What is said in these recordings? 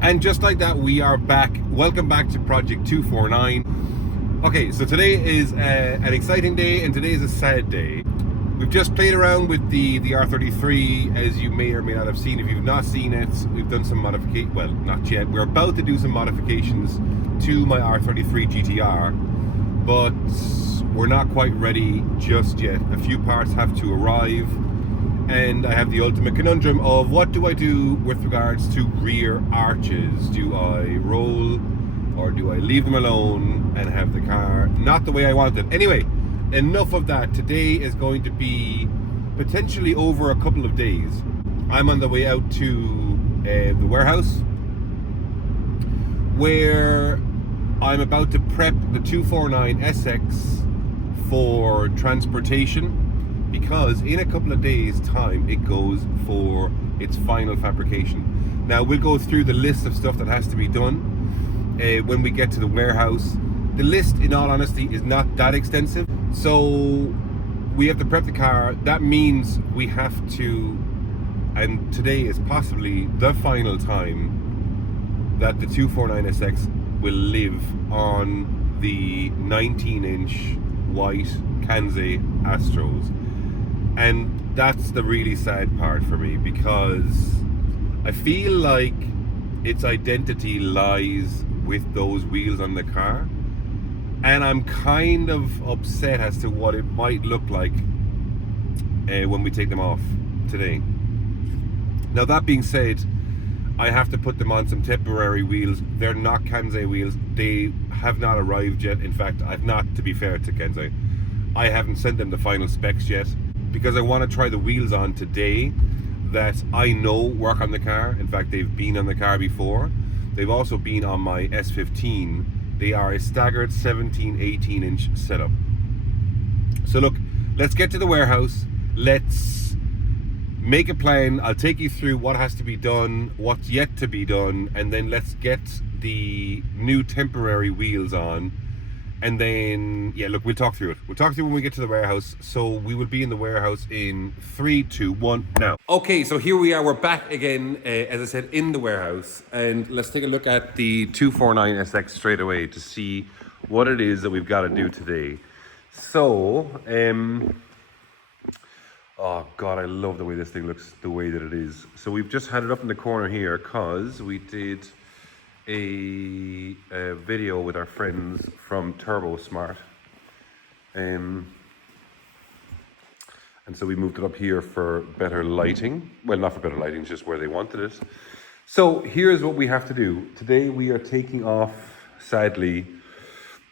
And just like that, we are back. Welcome back to Project 249. Okay, so today is an exciting day, and today is a sad day. We've just played around with the R33, as you may or may not have seen. If you've not seen it, we've done some modification. Well, not yet. We're about to do some modifications to my R33 GTR, but we're not quite ready just yet. A few parts have to arrive. And I have the ultimate conundrum of what do I do with regards to rear arches? Do I roll or do I leave them alone and have the car not the way I want it? Anyway, enough of that. Today is going to be potentially over a couple of days. I'm on the way out to the warehouse where I'm about to prep the 249 SX for transportation, because in a couple of days time it goes for its final fabrication. Now we'll go through the list of stuff that has to be done when we get to the warehouse. The list, in all honesty, is not that extensive, so we have to prep the car. That means we have to, and today is possibly the final time that the 249SX will live on the 19-inch white Kansei Astros. And that's the really sad part for me, because I feel like its identity lies with those wheels on the car, and I'm kind of upset as to what it might look like when we take them off today. Now, that being said, I have to put them on some temporary wheels. They're not Kansei wheels. They have not arrived yet. In fact, I've not, to be fair to Kansei, I haven't sent them the final specs yet, because I want to try the wheels on today that I know work on the car. In fact, they've been on the car before. They've also been on my S15. They are a staggered 17-18 inch setup. So look, let's get to the warehouse. Let's make a plan. I'll take you through what has to be done, what's yet to be done, and then let's get the new temporary wheels on. And then, yeah, look, we'll talk through it. We'll talk through when we get to the warehouse. So we will be in the warehouse in 3, 2, 1, now. Okay, so here we are. We're back again, as I said, in the warehouse. And let's take a look at the 249SX straight away to see what it is that we've got to do today. So, oh God, I love the way this thing looks, the way that it is. So we've just had it up in the corner here because we did a video with our friends from Turbo Smart, and so we moved it up here for better lighting. Well, not for better lighting, it's just where they wanted it. So here's what we have to do today. We are taking off, sadly,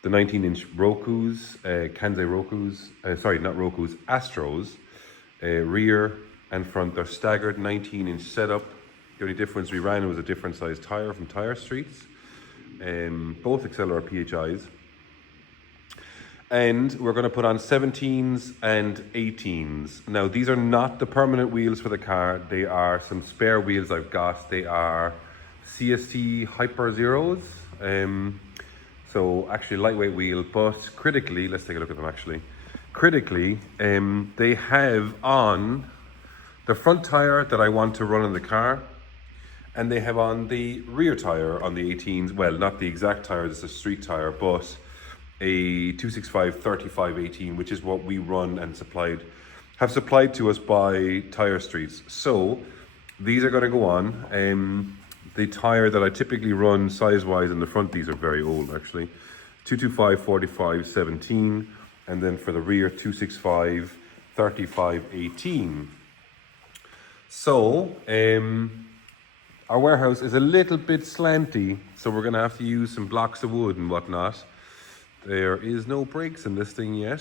the 19-inch Rokus, Kansei Rokus, sorry, not Rokus, Astros, rear and front. They're staggered 19-inch setup. The only difference we ran was a different size tire from Tire Streets. Both Accelera PHIs. And we're going to put on 17s and 18s. Now, these are not the permanent wheels for the car. They are some spare wheels I've got. They are CST Hyper Zeros. So actually lightweight wheel, but critically, let's take a look at them actually. Critically, they have on the front tire that I want to run in the car, and they have on the rear tire on the 18s. Well, not the exact tire, it's a street tire, but a 265 35 18, which is what we run and have supplied to us by Tire Streets. So these are going to go on. The tire that I typically run size-wise in the front, these are very old actually, 225 45 17, and then for the rear 265 35 18. So our warehouse is a little bit slanty, so we're going to have to use some blocks of wood and whatnot. There is no brakes in this thing yet,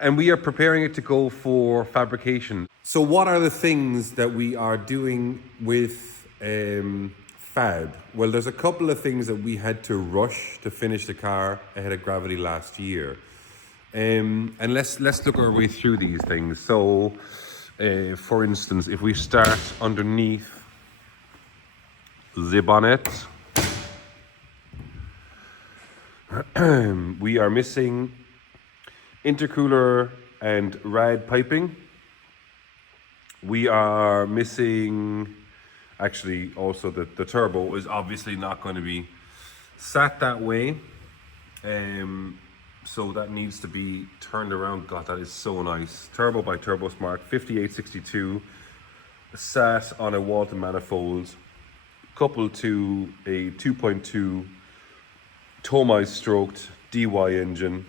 and we are preparing it to go for fabrication. So what are the things that we are doing with fab? Well, there's a couple of things that we had to rush to finish the car ahead of Gravity last year, and let's look our way through these things. So for instance, if we start underneath the bonnet, we are missing intercooler and rad piping. We are missing Actually, also the turbo is obviously not going to be sat that way. So that needs to be turned around. God, that is so nice. Turbo by Turbo Smart, 5862, sat on a Walton manifold, coupled to a 2.2 Tomei stroked DY engine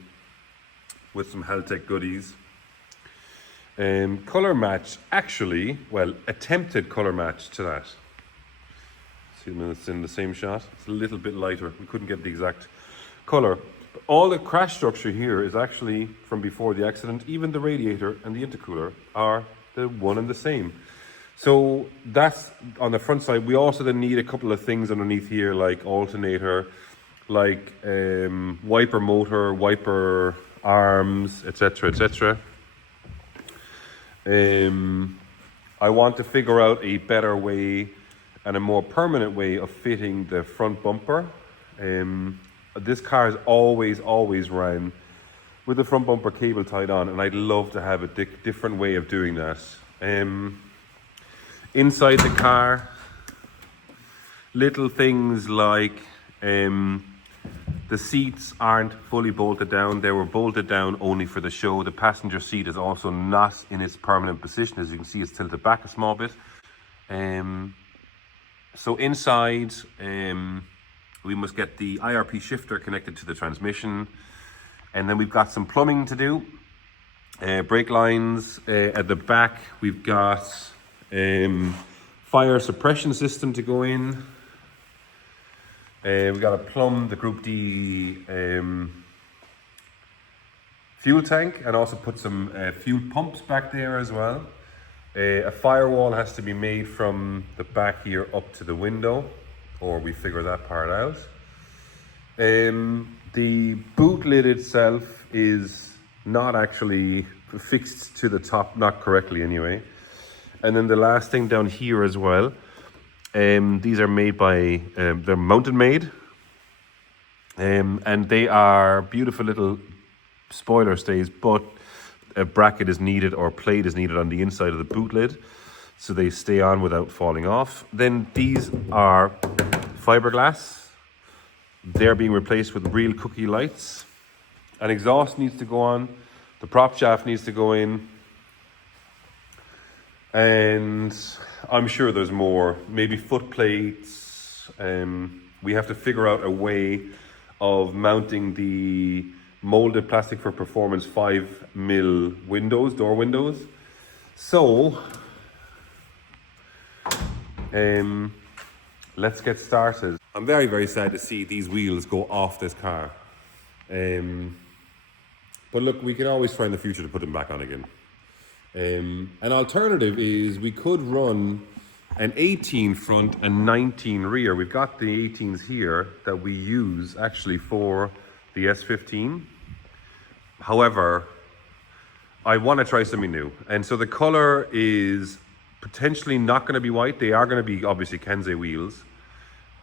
with some Haltech goodies. Color match, actually, well, attempted color match to that. See when it's in the same shot? It's a little bit lighter. We couldn't get the exact color. But all the crash structure here is actually from before the accident. Even the radiator and the intercooler are the one and the same. So that's on the front side. We also then need a couple of things underneath here, like alternator, like wiper motor, wiper arms, etc., etc. I want to figure out a better way and a more permanent way of fitting the front bumper. This car has always ran with the front bumper cable tied on, and I'd love to have a different way of doing that. Inside the car, little things like the seats aren't fully bolted down. They were bolted down only for the show. The passenger seat is also not in its permanent position. As you can see, it's tilted back a small bit. So inside, we must get the IRP shifter connected to the transmission. And then we've got some plumbing to do. Brake lines. At the back, we've got fire suppression system to go in. We've got to plumb the Group D fuel tank and also put some fuel pumps back there as well. A firewall has to be made from the back here up to the window, or we figure that part out. The boot lid itself is not actually fixed to the top, not correctly anyway. And then the last thing down here as well, these are made by, they're mountain made, and they are beautiful little spoiler stays, but a bracket is needed or plate is needed on the inside of the boot lid, so they stay on without falling off. Then these are fiberglass. They're being replaced with real cookie lights. An exhaust needs to go on, the prop shaft needs to go in, and I'm sure there's more, maybe foot plates. We have to figure out a way of mounting the molded plastic for performance 5mm windows, door windows. So, let's get started. I'm very sad to see these wheels go off this car. But look, we can always try in the future to put them back on again. An alternative is we could run an 18 front and 19 rear. We've got the 18s here that we use actually for the S15. However, I want to try something new. And so the color is potentially not going to be white. They are going to be obviously Kenze wheels.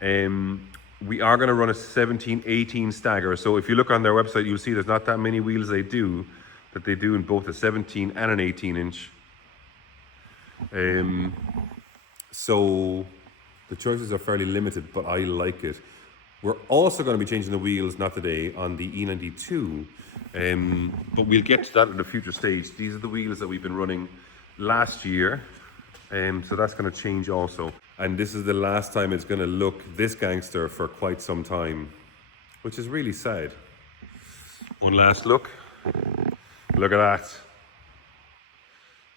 We are going to run a 17-18 stagger. So if you look on their website, you'll see there's not that many wheels they do in both a 17 and an 18 inch. So the choices are fairly limited, but I like it. We're also going to be changing the wheels, not today, on the E92, but we'll get to that at a future stage. These are the wheels that we've been running last year, so that's going to change also. And this is the last time it's going to look this gangster for quite some time, which is really sad. One last look. Look at that.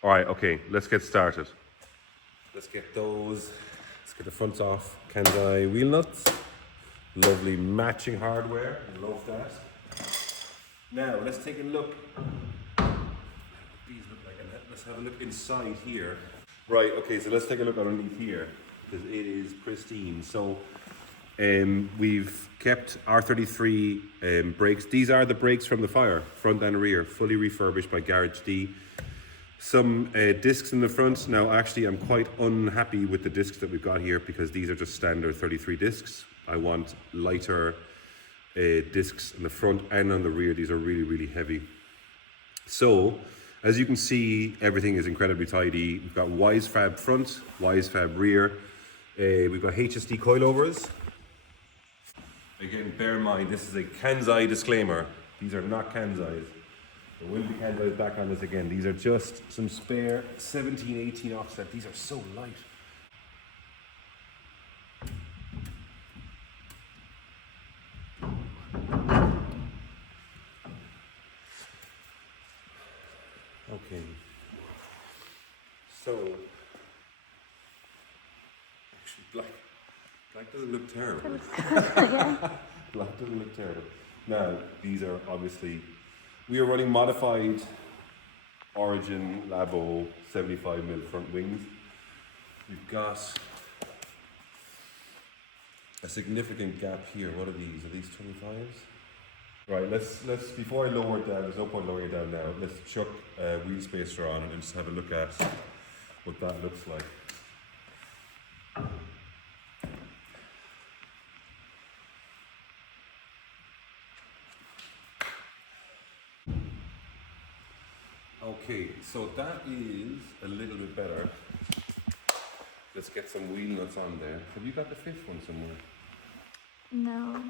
All right, okay, let's get started. Let's get the fronts off. Kenze wheel nuts. Lovely matching hardware, love that. Now, let's take a look. These look like a net. Let's have a look inside here. Right, okay, so let's take a look underneath here, because it is pristine. So, we've kept R33 brakes. These are the brakes from the Fire, front and rear, fully refurbished by Garage D. Some discs in the front. Now, actually, I'm quite unhappy with the discs that we've got here because these are just standard 33 discs. I want lighter discs in the front and on the rear. These are really heavy. So, as you can see, everything is incredibly tidy. We've got Wise Fab front, Wise Fab rear. We've got HSD coilovers. Again, bear in mind, this is a Kansai disclaimer. These are not Kansais. There will be Kansais back on this again. These are just some spare 1718 offset. These are so light. Okay. So, actually, black doesn't look terrible. Black doesn't look terrible. Now, these are obviously, we are running modified Origin Labo 75mm front wings. We've got a significant gap here. What are these? Are these 25s? Right, let's before I lower it down, there's no point lowering it down now. Let's chuck a wheel spacer on and just have a look at what that looks like. Okay, so that is a little bit better. Let's get some wheel nuts on there. Have you got the fifth one somewhere? No.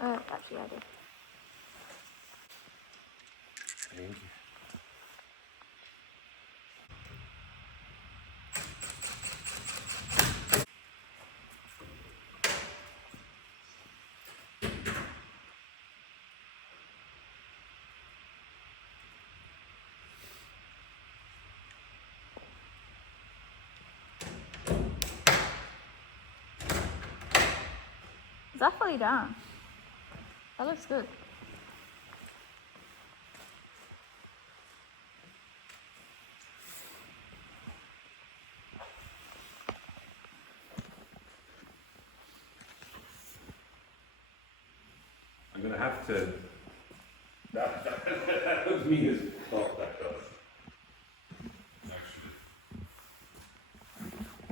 Actually I did. Thank you. Is that fully down? That looks good. I'm gonna have to. That was me as thought that does.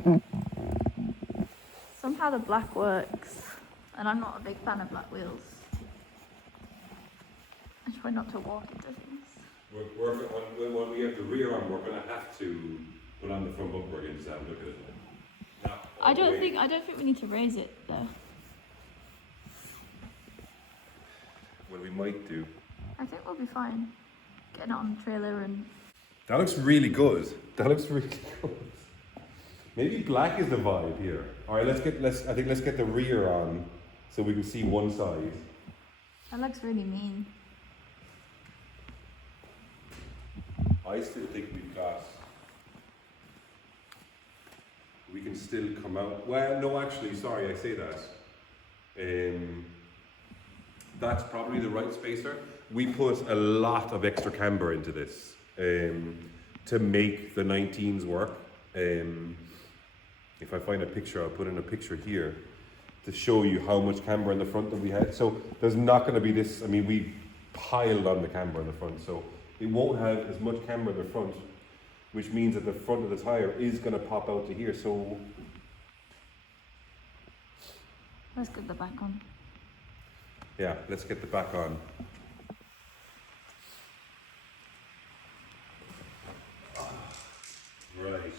Actually. Somehow the black works, and I'm not a big fan of black wheels. I try not to walk into things. When we have the rear arm, we're gonna have to put on the front bumper again to have a look at it. No, I don't think we need to raise it though. Well, we might do. I think we'll be fine. Getting it on the trailer and. That looks really good. That looks really good. Maybe black is the vibe here. All right, let's get the rear on so we can see one side. That looks really mean. I still think we can still come out. Well, no, actually, sorry, I say that. That's probably the right spacer. We put a lot of extra camber into this to make the 19s work. If I find a picture, I'll put in a picture here to show you how much camber in the front that we had. So there's not going to be this, I mean, we piled on the camber in the front, so it won't have as much camber in the front, which means that the front of the tire is going to pop out to here. So let's get the back on. Yeah, let's get the back on. Right.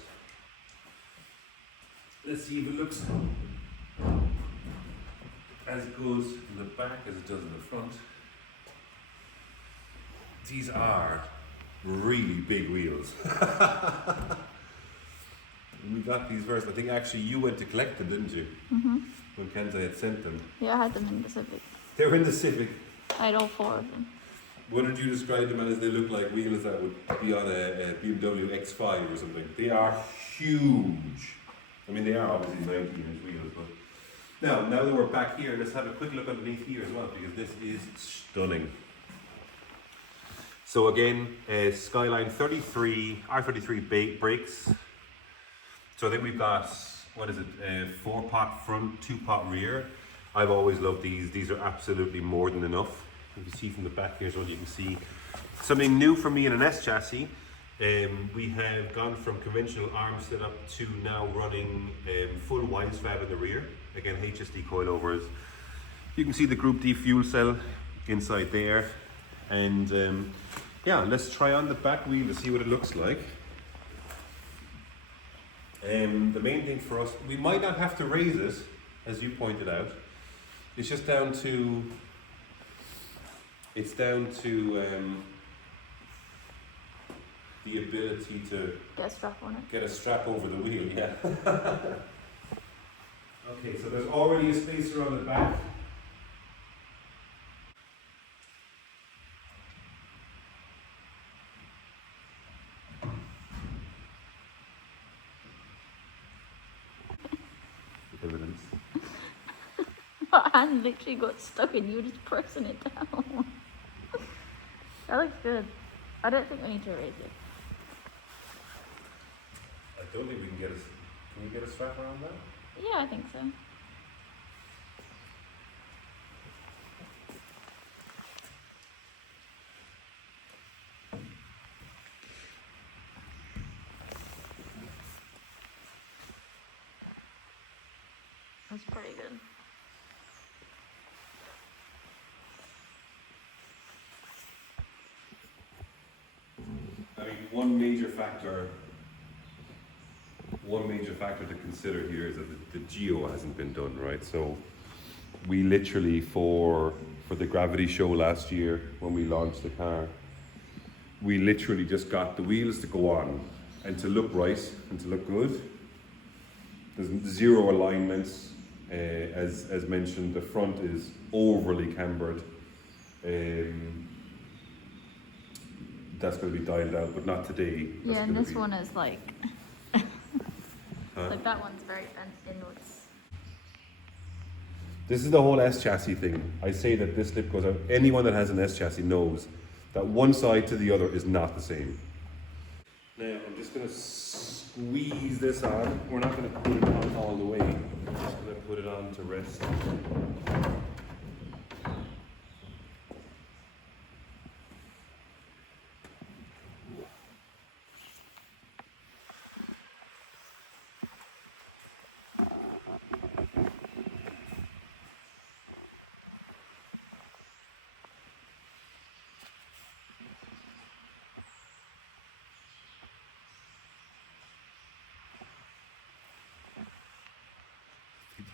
Let's see if it looks as good in the back as it does in the front. These are really big wheels. We got these first. I think actually you went to collect them, didn't you? Mm-hmm. When Kansai had sent them. Yeah, I had them in the Civic. They were in the Civic. I had all 4 of them. What did you describe them as? They look like wheels that would be on a BMW X5 or something. They are huge. I mean, they are obviously 19-inch wheels, but now that we're back here, let's have a quick look underneath here as well, because this is stunning. So again, Skyline 33, R33 brakes. So I think we've got, what is it, 4-pot front, 2-pot rear. I've always loved these. These are absolutely more than enough. You can see from the back here as well, you can see something new for me in an S chassis. We have gone from conventional arm setup to now running full wise fab in the rear. Again, HSD coilovers. You can see the Group D fuel cell inside there. And yeah, let's try on the back wheel to see what it looks like. The main thing for us, we might not have to raise it, as you pointed out. It's just down to, the ability to Get a strap on it. get a strap over the wheel, yeah. Okay, so there's already a spacer on the back. Evidence. My hand literally got stuck and you were just pressing it down. That looks good. I don't think we need to raise it. I don't think we can get a. Can you get a strap around that? Yeah, I think so. That's pretty good. I mean, one major factor to consider here is that the geo hasn't been done, right? So we literally, for the Gravity show last year when we launched the car, we literally just got the wheels to go on and to look right and to look good. There's zero alignments. As mentioned, the front is overly cambered. That's going to be dialed out, but not today. Yeah, and this one is like, like that one's very bent inwards. This is the whole S chassis thing. I say that this lip goes out. Anyone that has an S chassis knows that one side to the other is not the same. Now I'm just going to squeeze this on. We're not going to put it on all the way. I'm just going to put it on to rest.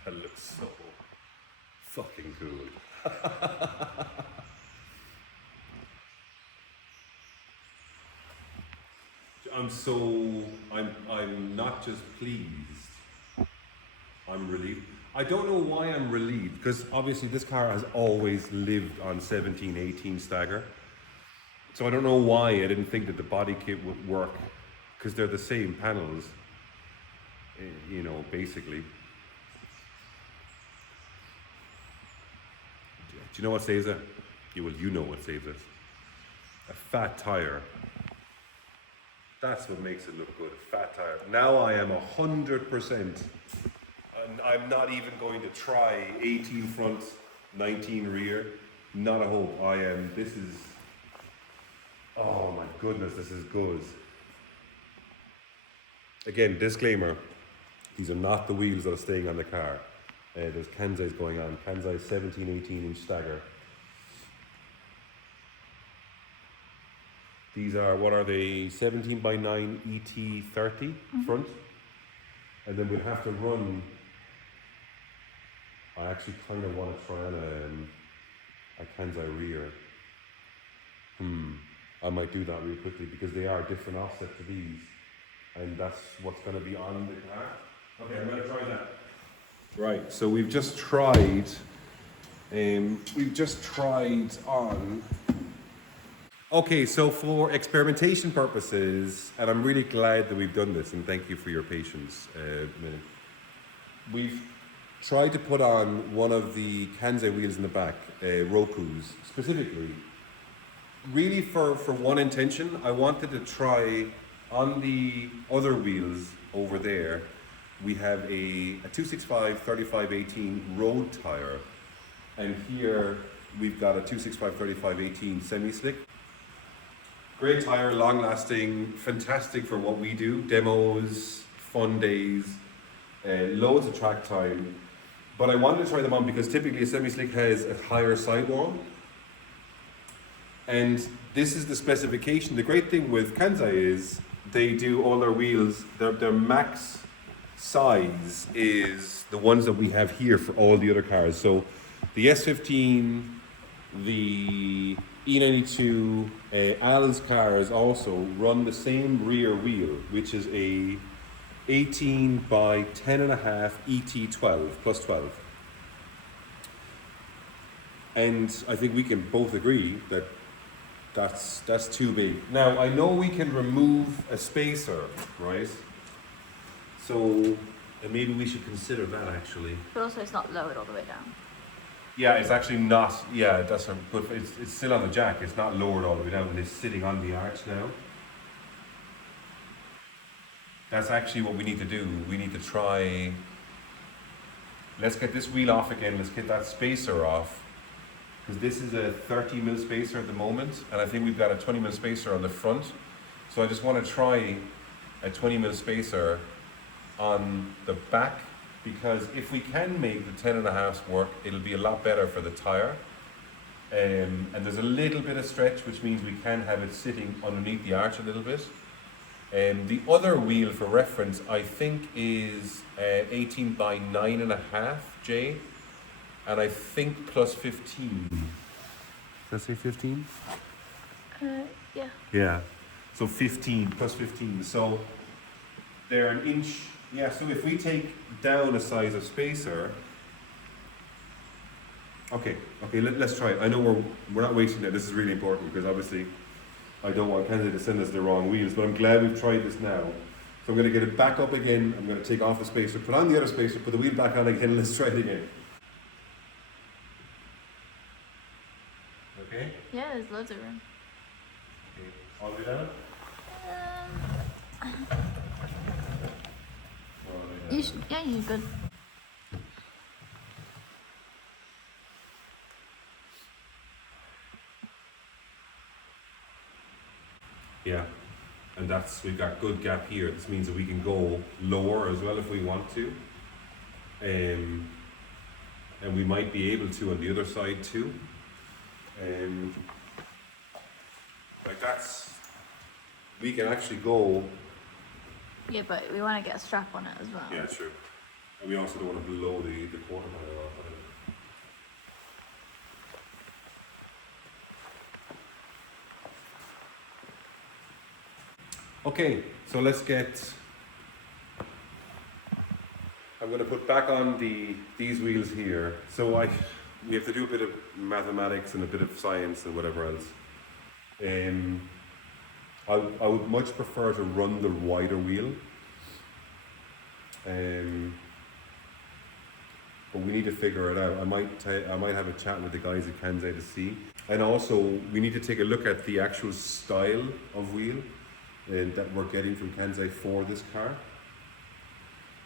That looks so fucking cool. I'm not just pleased, I'm relieved. I don't know why I'm relieved, because obviously this car has always lived on 17, 18 stagger. So I don't know why I didn't think that the body kit would work, because they're the same panels, you know, basically. Do you know what saves it? Well, you know what saves it. A fat tire. That's what makes it look good, a fat tire. Now I am 100%, and I'm not even going to try 18 front, 19 rear. Not a hope. This is, oh my goodness, this is good. Again, disclaimer, these are not the wheels that are staying on the car. There's Kansai's going on, Kansai 17, 18 inch stagger. These are, what are they, 17 by 9 ET30 front. And then we'll have to run, I actually kind of want to try on a Kansai rear. I might do that real quickly because they are different offset to these. And that's what's going to be on the car. Okay, I'm going to try that. Right, so we've just tried on. Okay, so for experimentation purposes, and I'm really glad that we've done this, and thank you for your patience. We've tried to put on one of the Kansai wheels in the back, Roku's, specifically, really for one intention. I wanted to try on the other wheels over there. We have a 265 35/18 road tire, and here we've got a 265 35/18 semi-slick. Great tire, long lasting, fantastic for what we do, demos, fun days, loads of track time. But I wanted to try them on because typically a semi-slick has a higher sidewall. And this is the specification. The great thing with Kansai is they do all their wheels, their max size is the ones that we have here for all the other cars. So the S15, the E92, Al's cars also run the same rear wheel, which is a 18 by 10.5 ET12 plus 12. And I think we can both agree that that's too big. Now, I know we can remove a spacer, right? So maybe we should consider that actually. But also it's not lowered all the way down. Yeah, it's actually not, yeah, that's a, but it's still on the jack. It's not lowered all the way down, and it's sitting on the arch now. That's actually what we need to do. We need to try, let's get this wheel off again. Let's get that spacer off. Because this is a 30mm spacer at the moment, and I think we've got a 20mm spacer on the front. So I just want to try a 20mm spacer on the back, because if we can make the 10.5s work, it'll be a lot better for the tire. And there's a little bit of stretch, which means we can have it sitting underneath the arch a little bit. The other wheel for reference, I think, is 18 by 9.5 J, and I think plus 15. Did I say 15? Yeah. Yeah. So 15 plus 15. So they're an inch. Yeah. So if we take down a size of spacer. Okay. Let's try it. I know we're not waiting there. This is really important because obviously I don't want Canada to send us the wrong wheels, but I'm glad we've tried this now. So I'm going to get it back up again. I'm going to take off the spacer, put on the other spacer, put the wheel back on again. Let's try it again. Okay? Yeah, there's loads of room. Okay. All the way down? Yeah, you're good. Yeah. And we've got good gap here. This means that we can go lower as well if we want to. And we might be able to on the other side too. We can actually go. Yeah, but we want to get a strap on it as well. Yeah, true. And we also don't want to blow the quarter panel off. Okay, so let's get. I'm going to put back on these wheels here. So we have to do a bit of mathematics and a bit of science and whatever else. I would much prefer to run the wider wheel. But we need to figure it out. I might have a chat with the guys at Kansai to see. And also, we need to take a look at the actual style of wheel that we're getting from Kansai for this car.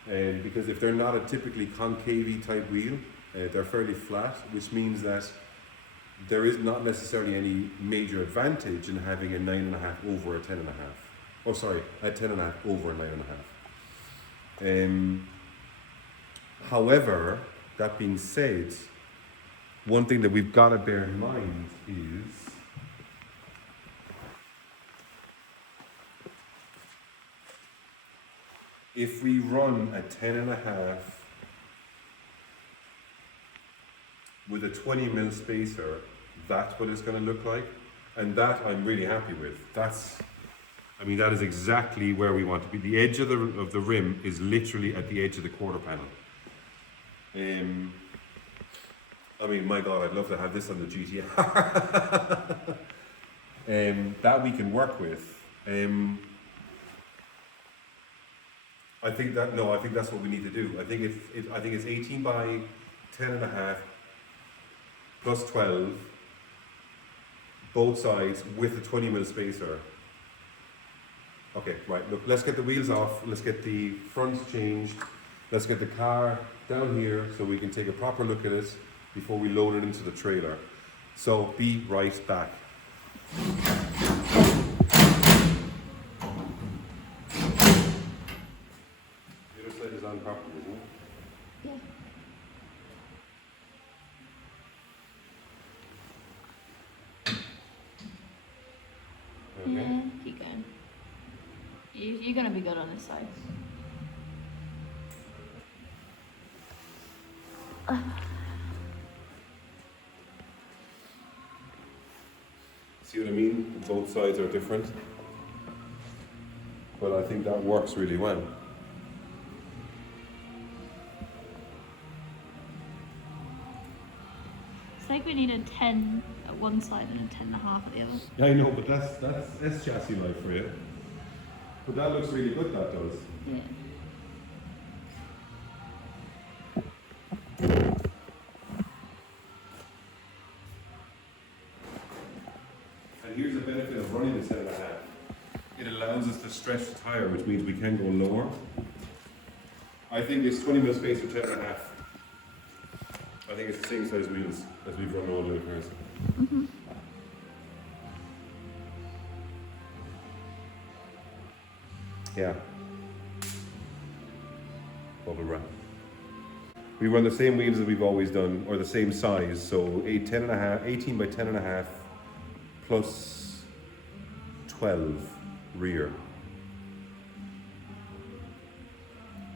Because if they're not a typically concave type wheel, they're fairly flat, which means that there is not necessarily any major advantage in having a 9.5 over a 10.5. Oh, sorry, a 10.5 over a 9.5. However, that being said, one thing that we've got to bear in mind is if we run a 10.5 with a 20mm spacer, that's what it's going to look like, and that I'm really happy with. That is exactly where we want to be. The edge of the rim is literally at the edge of the quarter panel. My God, I'd love to have this on the GTR. That we can work with. I think that's what we need to do. I think it's 18 by 10.5 plus 12, both sides with a 20mm spacer. Okay, right, look, let's get the wheels off, let's get the fronts changed, let's get the car down here so we can take a proper look at it before we load it into the trailer. So, be right back. The other side is on properly, isn't it? Yeah. Okay. Yeah, keep going. You're going to be good on this side. See what I mean? Both sides are different. But I think that works really well. It's like we need a 10 at one side and a 10.5 at the other. Yeah, I know, but that's chassis life for you. But that looks really good, that does. Yeah. And here's the benefit of running the 10.5. It allows us to stretch the tyre, which means we can go lower. I think it's 20 mil space for 10.5. I think it's the same size wheels as we've run all the cars. Mm-hmm. Yeah. Bubble wrap. We run the same wheels that we've always done, or the same size, so 18 by 10.5 plus 12 rear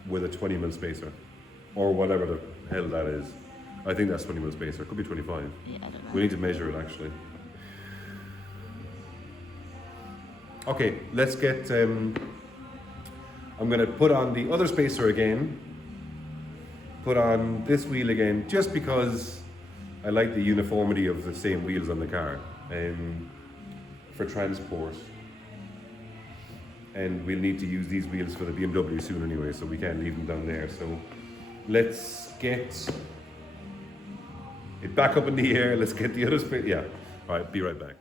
with a 20 mil spacer, or whatever the hell that is. I think that's 20 mil spacer, it could be 25. Yeah, I don't know. We need to measure it actually. Okay, let's get, I'm going to put on the other spacer again, put on this wheel again, just because I like the uniformity of the same wheels on the car for transport. And we'll need to use these wheels for the BMW soon anyway, so we can't leave them down there. So let's get it back up in the air, let's get the other spacer, yeah. All right, be right back.